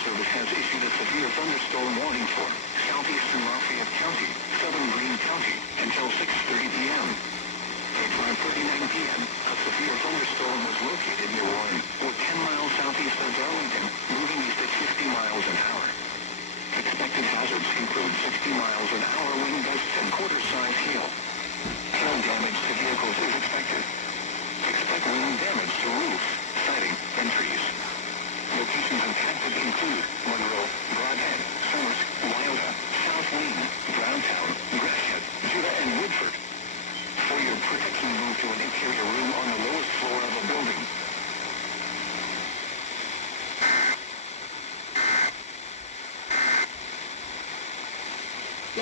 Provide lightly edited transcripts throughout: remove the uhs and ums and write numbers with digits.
Service has issued a severe thunderstorm warning for southeastern Lafayette County, southern Greene County, until 6:30 p.m. At 5:39 p.m., a severe thunderstorm was located near Warren, or 10 miles southeast of Darlington, moving east at 50 miles an hour. Expected hazards include 60 miles an hour wind gusts and quarter-size hail. Hail damage to vehicles is expected. Expect wind damage to roofs, siding, and trees. Locations impacted include Monroe, Broadhead, Somers, Wyoda, South Wayne, Browntown, Gratiot, Judah, and Woodford. For your protection, move to an interior room on the lowest floor of a building.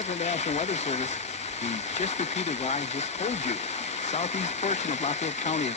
From the National Weather Service, we just repeated what I just told you. Southeast portion of Lafayette County is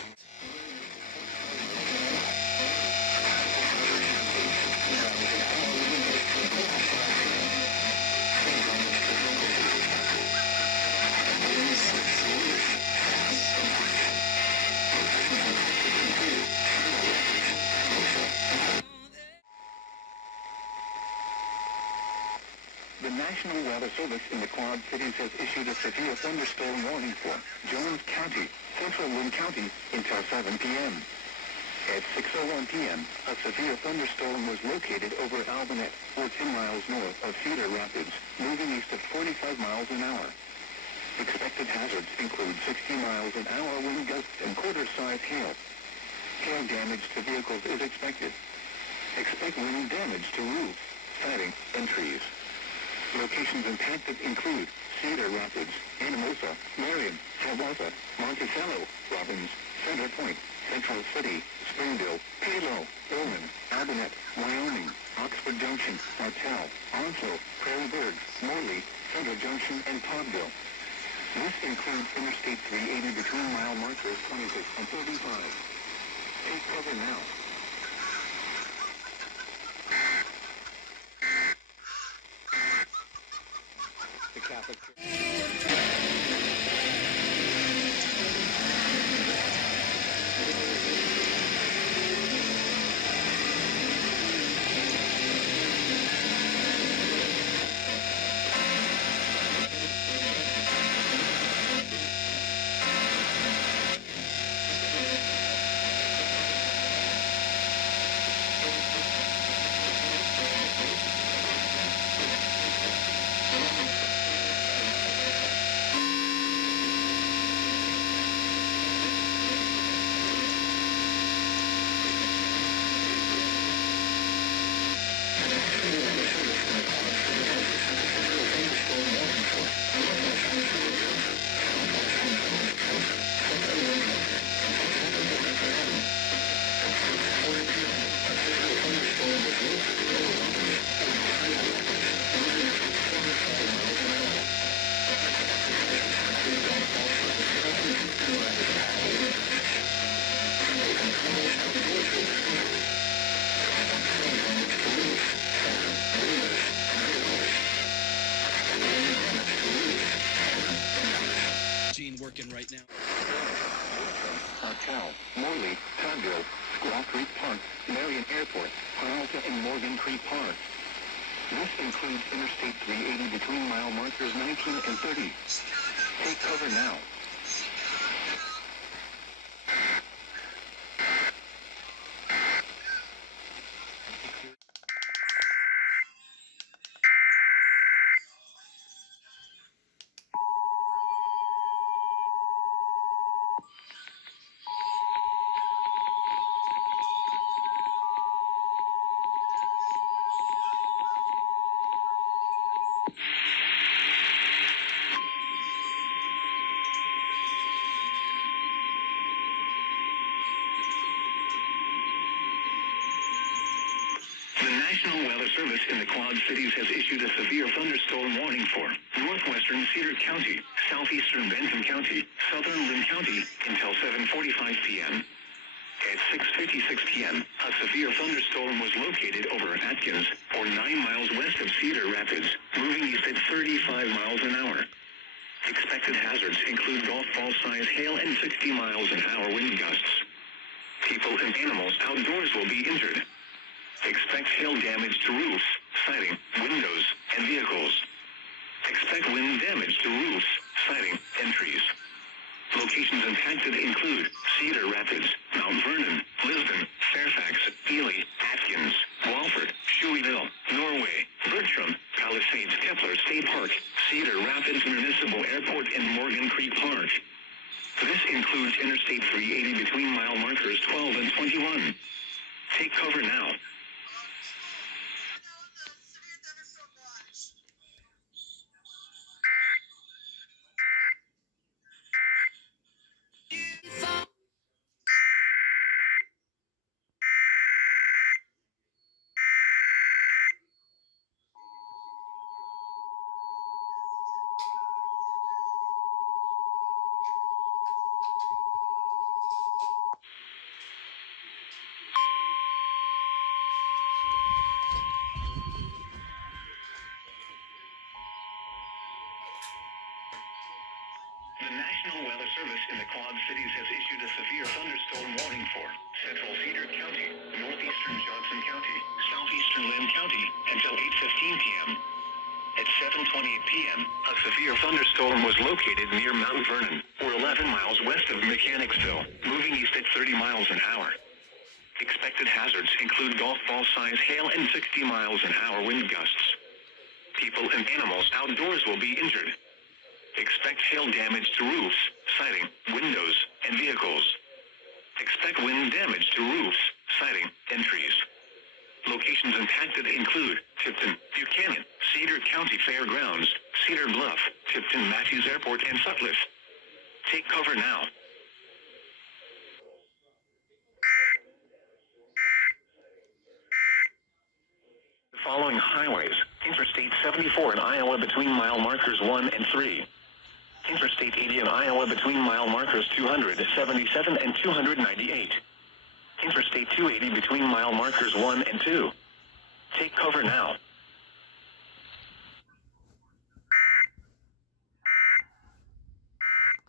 The National Weather Service in the Quad Cities has issued a severe thunderstorm warning for Jones County, Central Lynn County, until 7 p.m. At 6:01 p.m., a severe thunderstorm was located over Albanette, or 10 miles north of Cedar Rapids, moving east at 45 miles an hour. Expected hazards include 60 miles an hour wind gusts and quarter-size hail. Hail damage to vehicles is expected. Expect wind damage to roofs, siding, and trees. Locations impacted include Cedar Rapids, Anamosa, Marion, Hiawatha, Monticello, Robbins, Center Point, Central City, Springville, Palo, Ullman, Albanette, Wyoming, Oxford Junction, Martell, Onslow, Prairie Burg, Morley, Center Junction, and Toddville. This includes Interstate 380 between mile markers 26 and 35. Take cover now. the Catholic Church. Working right now. Martell, Morley, Toddville, Squaw Creek Park, Marion Airport, Peralta, and Morgan Creek Park. This includes Interstate 380 between mile markers 19 and 30. Take cover now. The National Weather Service in the Quad Cities has issued a severe thunderstorm warning for northwestern Cedar County, southeastern Bentham County, southern Lynn County, until 7:45 p.m. At 6:56 p.m., a severe thunderstorm was located over Atkins, or 9 miles west of Cedar Rapids, moving east at 35 miles an hour. Expected hazards include golf ball-size hail and 60 miles an hour wind gusts. People and animals outdoors will be injured. Expect hail damage to roofs, siding, windows, and vehicles. Expect wind damage to roofs, siding, and trees. Locations impacted include Cedar Rapids, Mount Vernon, Lisbon, Fairfax, Ely, Atkins, Walford, Shueyville, Norway, Bertram, Palisades Kepler State Park, Cedar Rapids Municipal Airport, and Morgan Creek Park. This includes Interstate 380 between mile markers 12 and 21. Take cover now. The National Weather Service in the Quad Cities has issued a severe thunderstorm warning for Central Cedar County, Northeastern Johnson County, Southeastern Lynn County, until 8:15 p.m. At 7:28 p.m., a severe thunderstorm was located near Mount Vernon, or 11 miles west of Mechanicsville, moving east at 30 miles an hour. Expected hazards include golf ball-size hail and 60 miles an hour wind gusts. People and animals outdoors will be injured. Expect hail damage to roofs, siding, windows, and vehicles. Expect wind damage to roofs, siding, and trees. Locations impacted include Tipton, Buchanan, Cedar County Fairgrounds, Cedar Bluff, Tipton Matthews Airport, and Sutcliffe. Take cover now. The following highways: Interstate 74 in Iowa between mile markers 1 and 3. Interstate 80 in Iowa between mile markers 277 and 298. Interstate 280 between mile markers 1 and 2. Take cover now.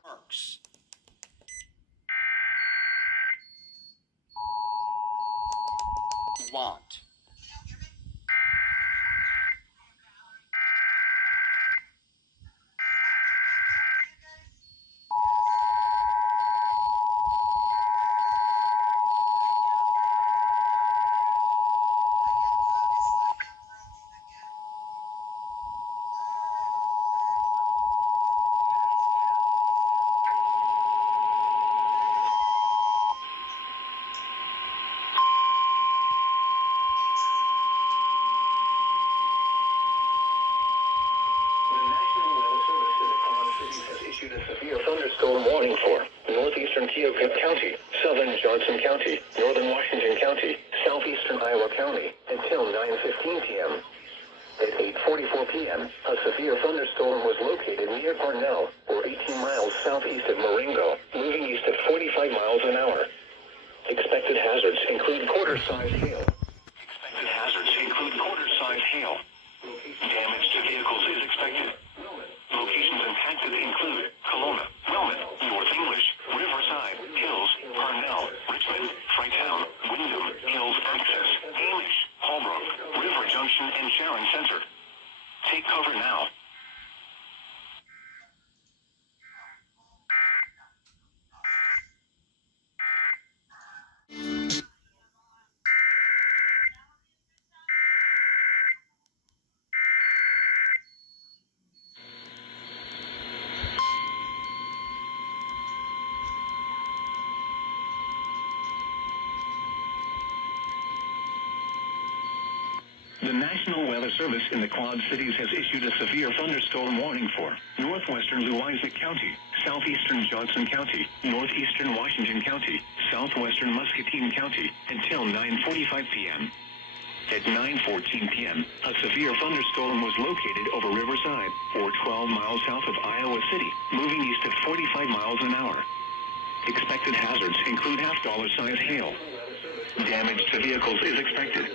Parks. Want. Thunderstorm warning for northeastern Keokuk County, southern Johnson County, northern Washington County, southeastern Iowa County, until 9:15 p.m. At 8:44 p.m., a severe thunderstorm was located near Parnell, or 18 miles southeast of Marengo, moving east at 45 miles an hour. Expected hazards include quarter-size hail. Expected hazards include quarter-size hail. Damage to vehicles is expected. Locations impacted include Kelowna, Wilmot, North English, Riverside, Hills, Parnell, Richmond, Freetown, Wyndham, Hills Access, Amish, Holbrook, River Junction, and Sharon Center. Take cover now. The National Weather Service in the Quad Cities has issued a severe thunderstorm warning for northwestern Louisa County, southeastern Johnson County, northeastern Washington County, southwestern Muscatine County, until 9:45 p.m. At 9:14 p.m., a severe thunderstorm was located over Riverside, or 12 miles south of Iowa City, moving east at 45 miles an hour. Expected hazards include half-dollar-size hail. Damage to vehicles is expected.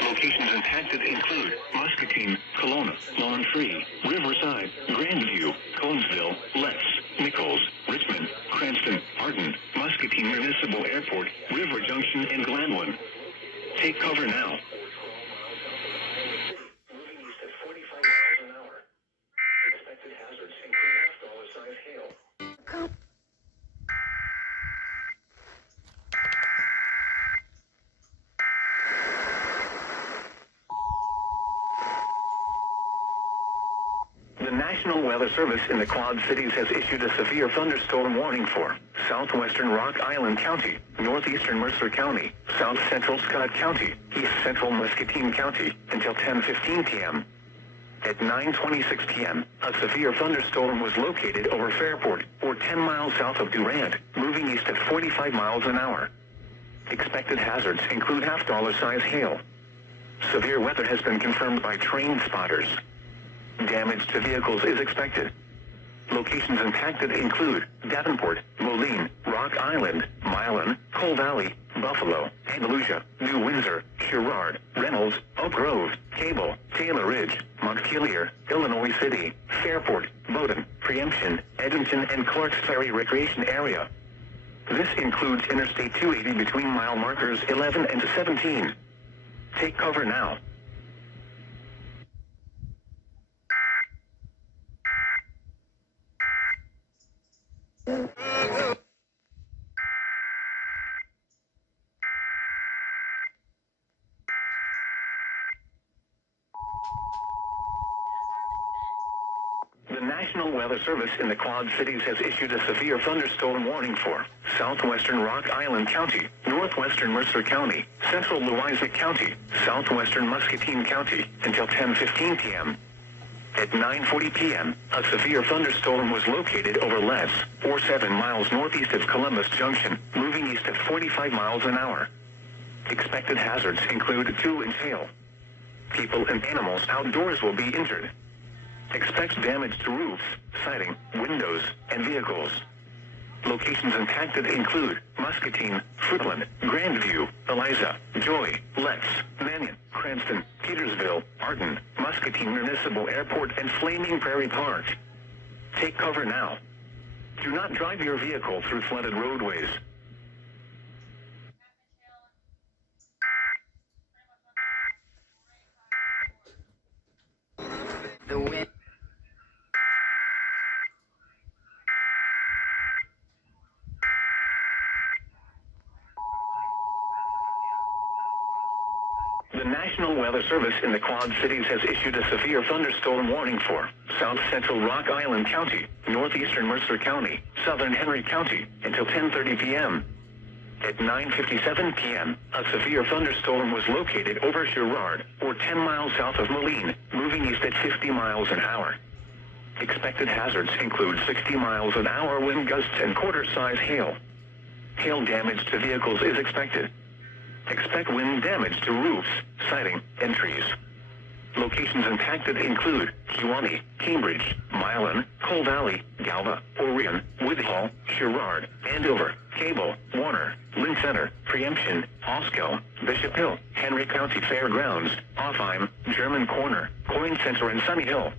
Locations impacted include Muscatine, Kelowna, Lawn Tree, Riverside, Grandview, Conesville, Letts, Nichols, Richmond, Cranston, Arden, Muscatine Municipal Airport, River Junction, and Glenwood. Take cover now. Expected hazards include half-dollar-size hail. The National Weather Service in the Quad Cities has issued a severe thunderstorm warning for southwestern Rock Island County, northeastern Mercer County, south central Scott County, east central Muscatine County, until 10:15 p.m. At 9:26 p.m., a severe thunderstorm was located over Fairport, or 10 miles south of Durant, moving east at 45 miles an hour. Expected hazards include half-dollar-size hail. Severe weather has been confirmed by train spotters. Damage to vehicles is expected. Locations impacted include Davenport, Moline, Rock Island, Milan, Coal Valley, Buffalo, Andalusia, New Windsor, Sherrard, Reynolds, Oak Grove, Cable, Taylor Ridge, Montpelier, Illinois City, Fairport, Bowdoin, Preemption, Edmonton, and Clarks Ferry Recreation Area. This includes Interstate 280 between mile markers 11 and 17. Take cover now. The National Weather Service in the Quad Cities has issued a severe thunderstorm warning for southwestern Rock Island County, northwestern Mercer County, central Louisa County, southwestern Muscatine County, until 10:15 p.m. At 9:40 p.m., a severe thunderstorm was located over Les, or 7 miles northeast of Columbus Junction, moving east at 45 miles an hour. Expected hazards include 2-inch hail. People and animals outdoors will be injured. Expect damage to roofs, siding, windows, and vehicles. Locations impacted include Muscatine, Fruitland, Grandview, Eliza, Joy, Lex, Mannion, Cranston, Petersville, Arden, Muscatine Municipal Airport, and Flaming Prairie Park. Take cover now. Do not drive your vehicle through flooded roadways. The wind. The National Weather Service in the Quad Cities has issued a severe thunderstorm warning for south central Rock Island County, northeastern Mercer County, southern Henry County, until 10:30 p.m. At 9:57 p.m., a severe thunderstorm was located over Sherrard, or 10 miles south of Moline, moving east at 50 miles an hour. Expected hazards include 60 miles an hour wind gusts and quarter-size hail. Hail damage to vehicles is expected. Expect wind damage to roofs, siding, and trees. Locations impacted include Kewanee, Cambridge, Milan, Coal Valley, Galva, Orion, Woodhull, Sherrard, Andover, Cable, Warner, Lynn Center, Preemption, Osco, Bishop Hill, Henry County Fairgrounds, Offheim, German Corner, Coin Center, and Sunny Hill.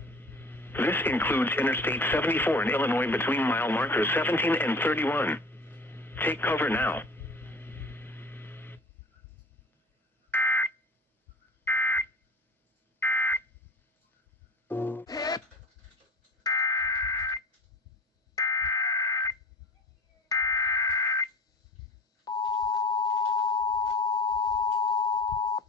This includes Interstate 74 in Illinois between mile markers 17 and 31. Take cover now.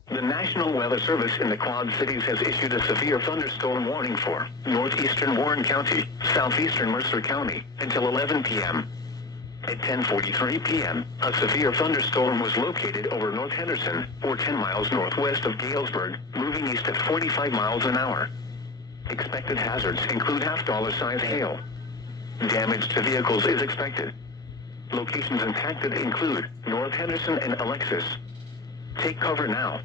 The National Weather Service in the Quad Cities has issued a severe thunderstorm warning for northeastern Warren County, southeastern Mercer County, until 11 p.m. At 10:43 p.m., a severe thunderstorm was located over North Henderson, or 10 miles northwest of Galesburg, moving east at 45 miles an hour. Expected hazards include half-dollar-size hail. Damage to vehicles is expected. Locations impacted include North Henderson and Alexis. Take cover now.